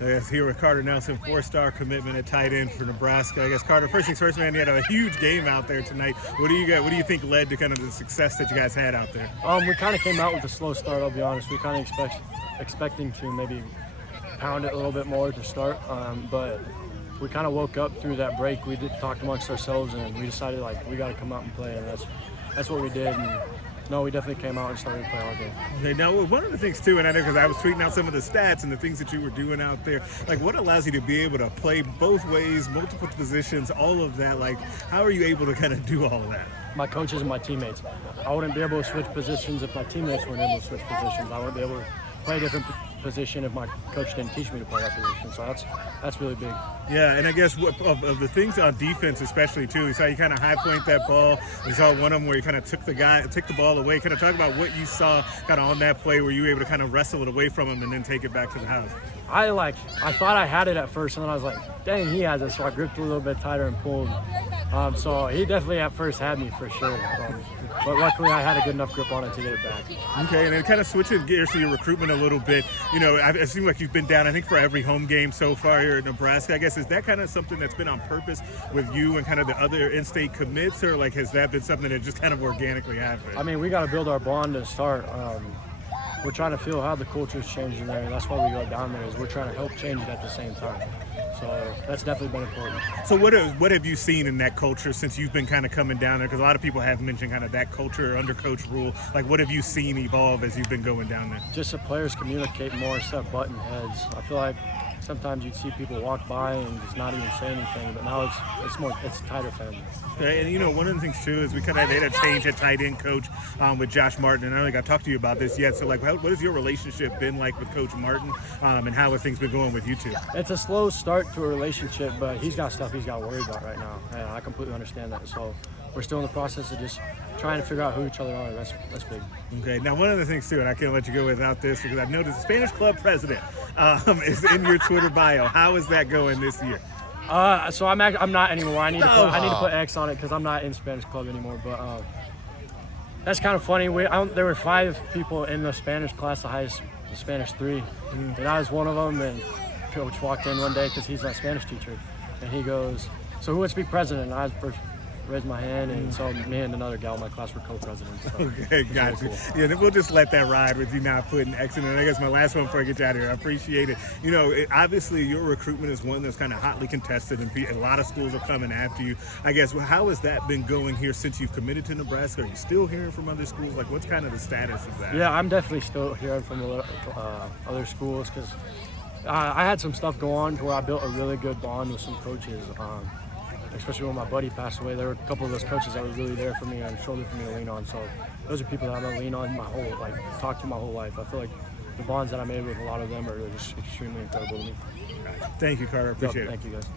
Yes, here with Carter Nelson, 4-star commitment at tight end for Nebraska. I guess, Carter, first things first, man, you had a huge game out there tonight. What do you think led to kind of the success that you guys had out there? We kind of came out with a slow start, I'll be honest. We kind of expecting to maybe pound it a little bit more to start, but we kind of woke up through that break. We did talk amongst ourselves, and we decided, like, we got to come out and play, and that's what we did. And no, we definitely came out and started to play our game. Okay, now, one of the things, too, and I know because I was tweeting out some of the stats and the things that you were doing out there, like, what allows you to be able to play both ways, multiple positions, all of that? Like, how are you able to kind of do all of that? My coaches and my teammates. I wouldn't be able to switch positions if my teammates weren't able to switch positions. I wouldn't be able to play a different position if my coach didn't teach me to play that position. So that's really big. Yeah, and I guess of the things on defense especially too, we saw you kind of high point that ball. We saw one of them where you kind of took the ball away. Kind of talk about what you saw kind of on that play where you were able to kind of wrestle it away from him and then take it back to the house. I thought I had it at first, and then I was like, dang, he has it. So I gripped it a little bit tighter and pulled. So he definitely at first had me for sure. But luckily I had a good enough grip on it to get it back. Okay, and then kind of switching gears to your recruitment a little bit. You know, it seems like you've been down, I think, for every home game so far here at Nebraska. I guess, is that kind of something that's been on purpose with you and kind of the other in-state commits, or like has that been something that just kind of organically happened? I mean, we got to build our bond to start. We're trying to feel how the culture's changing there, and that's why we go down there, is we're trying to help change it at the same time. So that's definitely been important. So what have you seen in that culture since you've been kind of coming down there? Because a lot of people have mentioned kind of that culture under Coach Rule. Like, what have you seen evolve as you've been going down there? Just the players communicate more instead of button heads. I feel like sometimes you'd see people walk by and just not even say anything, but now it's tighter family. Okay, and you know, one of the things too is we kind of made a change at tight end coach with Josh Martin, and I don't think I've talked to you about this yet. So, like, what has your relationship been like with Coach Martin, and how have things been going with you two? It's a slow start to a relationship, but he's got stuff he's got to worry about right now, and I completely understand that. So we're still in the process of just trying to figure out who each other are. That's big. Okay, now one of the things too, and I can't let you go without this because I've noticed the Spanish Club president is in your Twitter bio. How is that going this year? So I'm not anymore. I need to put X on it because I'm not in Spanish Club anymore. But that's kind of funny. There were 5 people in the Spanish class, the Spanish 3, and I was one of them. And Coach walked in one day because he's my Spanish teacher, and he goes, "So who would speak president?" And I raised my hand, and so me and another gal in my class were co-presidents. So okay, got you. Cool. Yeah, then we'll just let that ride with you not putting X in it. And I guess my last one before I get you out of here, I appreciate it. You know, obviously your recruitment is one that's kind of hotly contested, and a lot of schools are coming after you. I guess, how has that been going here since you've committed to Nebraska? Are you still hearing from other schools? Like, what's kind of the status of that? Yeah, I'm definitely still hearing from other schools because I had some stuff go on to where I built a really good bond with some coaches. Especially when my buddy passed away, there were a couple of those coaches that were really there for me and shoulder for me to lean on. So those are people that I'm gonna lean on talk to my whole life. I feel like the bonds that I made with a lot of them are just extremely incredible to me. Thank you, Carter. I appreciate it. Thank you, guys.